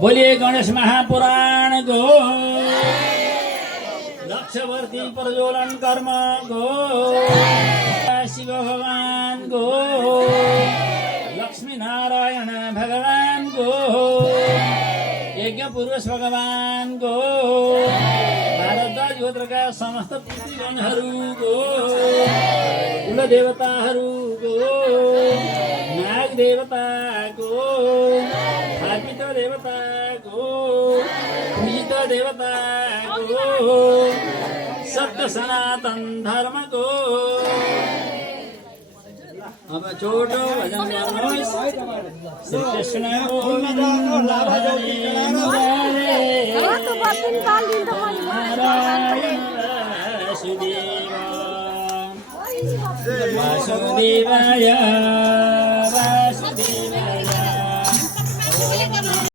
बोलिए गणेश महापुराण को लक्षवर्ती प्रज्वलन कर्म को शिव भगवान को लक्ष्मी नारायण भगवान को यज्ञ पुरुष भगवान को भारद्वाज गोत्रका समस्त पितृगणहरूको कुल देवताहरूको नाग देवताको स्थापित देवताको पूजित देवताको सत्य सनातन धर्मको अब छोटो भजन गर्नुहोस् श्री कृष्ण गोविन्द हरे नारायण वासुदेवाय